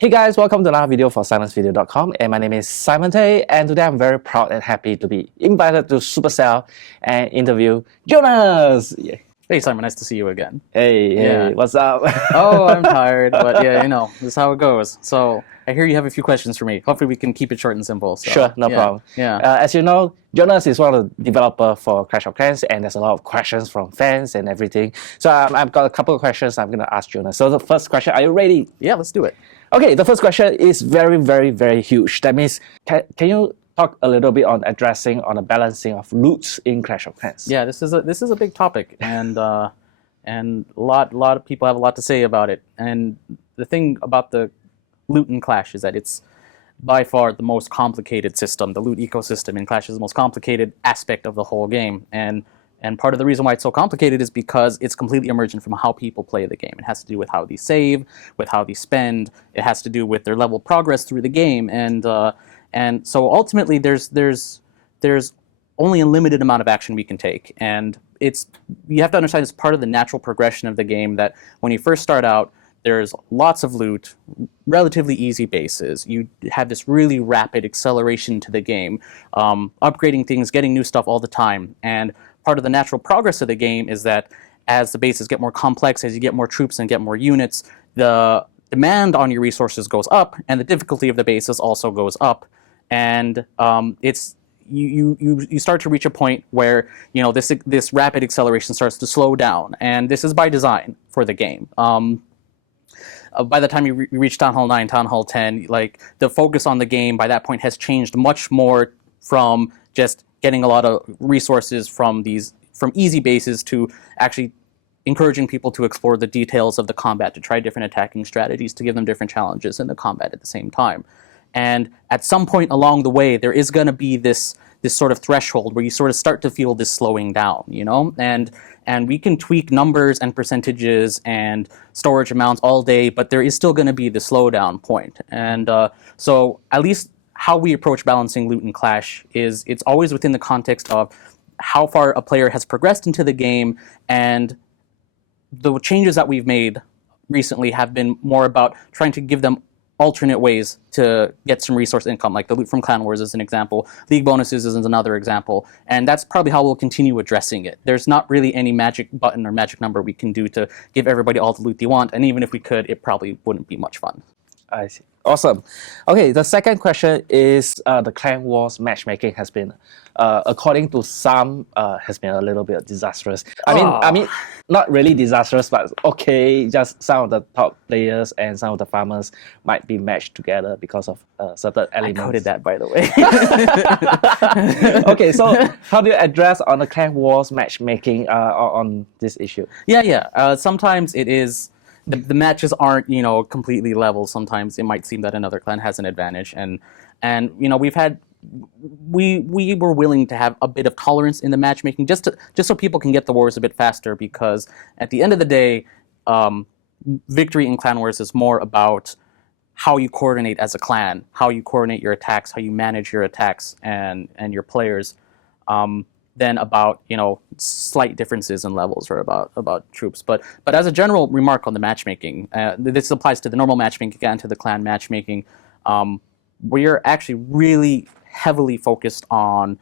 Hey guys, welcome to another video for simonsvideo.com, and my name is Simon Tay, and today I'm very proud and happy to be invited to Supercell and interview Jonas. Yeah. Hey Simon, nice to see you again. Hey, what's up? Oh, I'm tired, but yeah, this is how it goes. So I hear you have a few questions for me. Hopefully we can keep it short and simple. So, Sure, no problem. Yeah. As you know, Jonas is one of the developers for Clash of Clans, and there's a lot of questions from fans and everything. So I've got a couple of questions I'm going to ask Jonas. So the first question, are you ready? Yeah, let's do it. Okay, the first question is very huge. That means, can you talk a little bit on addressing on the balancing of loots in Clash of Clans? Yeah, this is a big topic, and a lot of people have a lot to say about it. And the thing about the loot in Clash is that it's by far the most complicated system. The loot ecosystem in Clash is the most complicated aspect of the whole game, and part of the reason why it's so complicated is because it's completely emergent from how people play the game. It has to do with how they save, with how they spend. It has to do with their level of progress through the game, and so ultimately there's only a limited amount of action we can take, and you have to understand it's part of the natural progression of the game that when you first start out, there's lots of loot, relatively easy bases. You have this really rapid acceleration to the game, upgrading things, getting new stuff all the time. And part of the natural progress of the game is that as the bases get more complex, as you get more troops and get more units, the demand on your resources goes up, and the difficulty of the bases also goes up. And you start to reach a point where this rapid acceleration starts to slow down, and this is by design for the game. By the time you reach Town Hall 9, Town Hall 10, like the focus on the game by that point has changed much more from just getting a lot of resources from easy bases to actually encouraging people to explore the details of the combat, to try different attacking strategies, to give them different challenges in the combat at the same time. And at some point along the way, there is going to be this sort of threshold where you sort of start to feel this slowing down, and we can tweak numbers and percentages and storage amounts all day, but there is still going to be the slowdown point. And so at least how we approach balancing loot in Clash is it's always within the context of how far a player has progressed into the game, and the changes that we've made recently have been more about trying to give them alternate ways to get some resource income, like the loot from Clan Wars is an example, League bonuses is another example, and that's probably how we'll continue addressing it. There's not really any magic button or magic number we can do to give everybody all the loot they want, and even if we could, it probably wouldn't be much fun. I see. Awesome. Okay, the second question is the Clan Wars matchmaking has been, according to some, has been a little bit disastrous. I mean, not really disastrous, but okay, just some of the top players and some of the farmers might be matched together because of certain elements. I coded that, by the way. Okay, so how do you address on the Clan Wars matchmaking on this issue? Yeah. Sometimes it is. The matches aren't, completely level. Sometimes it might seem that another clan has an advantage, and we were willing to have a bit of tolerance in the matchmaking just so people can get the wars a bit faster, because at the end of the day, victory in Clan Wars is more about how you coordinate as a clan, how you coordinate your attacks, how you manage your attacks and your players. Than about slight differences in levels or about troops. But as a general remark on the matchmaking, this applies to the normal matchmaking and to the clan matchmaking. We're actually really heavily focused on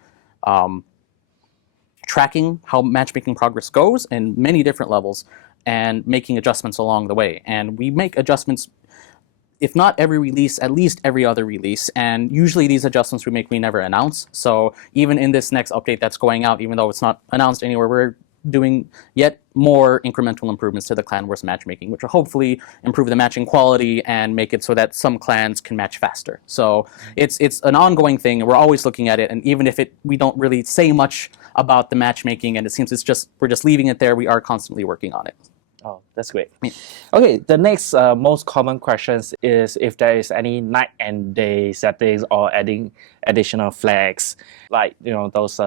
tracking how matchmaking progress goes in many different levels and making adjustments along the way. And we make adjustments, if not every release, at least every other release. And usually these adjustments we never announce. So even in this next update that's going out, even though it's not announced anywhere, we're doing yet more incremental improvements to the Clan Wars matchmaking, which will hopefully improve the matching quality and make it so that some clans can match faster. So it's an ongoing thing, and we're always looking at it. And even if we don't really say much about the matchmaking, and it seems we're just leaving it there, we are constantly working on it. Oh, that's great. Okay, the next most common questions is if there is any night and day settings or adding additional flags, like those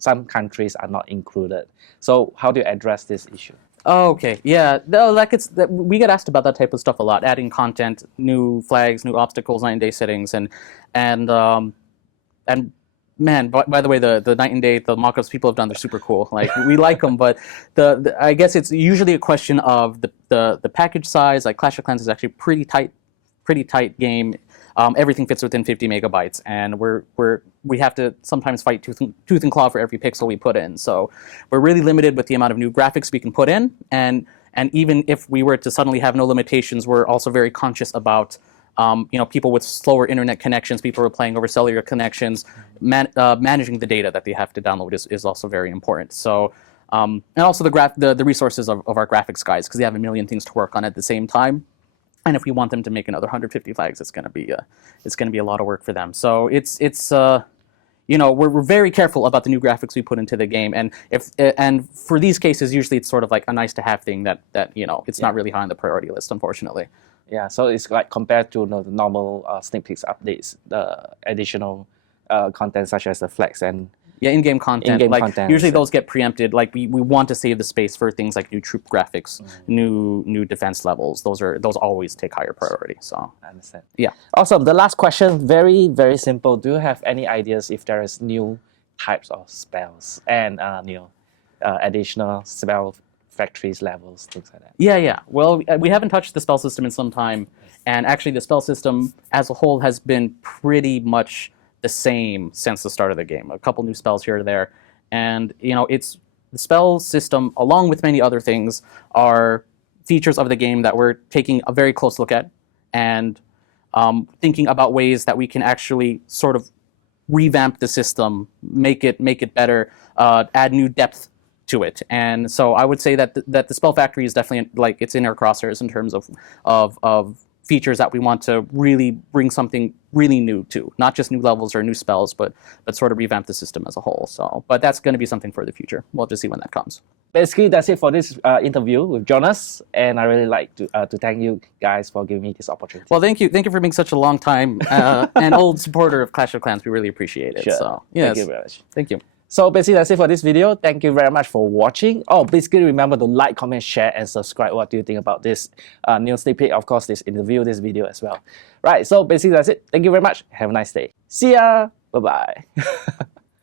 some countries are not included. So how do you address this issue? Oh, okay, yeah, we get asked about that type of stuff a lot, adding content, new flags, new obstacles, night and day settings, and man, by the way, the night and day, the mock-ups people have done, they're super cool. Like, we like them, but I guess it's usually a question of the package size. Like, Clash of Clans is actually pretty tight pretty tight game. Everything fits within 50 megabytes, and we have to sometimes fight tooth and claw for every pixel we put in. So we're really limited with the amount of new graphics we can put in, and even if we were to suddenly have no limitations, we're also very conscious about people with slower internet connections, people who are playing over cellular connections, managing the data that they have to download is also very important. So and also the resources of our graphics guys, because they have a million things to work on at the same time. And if we want them to make another 150 flags, it's going to be a lot of work for them. So we're very careful about the new graphics we put into the game, and for these cases, usually it's sort of like a nice to have thing that it's not really high on the priority list, unfortunately. Yeah, so it's like compared to the normal sneak peeks updates, the additional content such as the flags and in-game content. In-game like content, usually those get preempted. Like we want to save the space for things like new troop graphics, new defense levels. Those always take higher priority. So I understand. Yeah. Awesome. The last question, very, very simple. Do you have any ideas if there is new types of spells and additional spell factories levels, things like that? Yeah. Well, we haven't touched the spell system in some time, and actually the spell system as a whole has been pretty much the same since the start of the game. A couple new spells here or there, and it's the spell system, along with many other things, are features of the game that we're taking a very close look at and thinking about ways that we can actually sort of revamp the system, make it better, add new depth to it. And so I would say that the spell factory is definitely it's in our crosshairs in terms of features that we want to really bring something really new to, not just new levels or new spells, but sort of revamp the system as a whole. So, but that's going to be something for the future. We'll just see when that comes. Basically, that's it for this interview with Jonas, and I really like to thank you guys for giving me this opportunity. Well, thank you for being such a long time and old supporter of Clash of Clans. We really appreciate it. Sure. So, yes. Thank you very much. Thank you. So basically, that's it for this video. Thank you very much for watching. Oh, basically, remember to like, comment, share, and subscribe. What do you think about this new sneak peek? Of course, this interview, this video as well. Right, so basically, that's it. Thank you very much. Have a nice day. See ya. Bye-bye.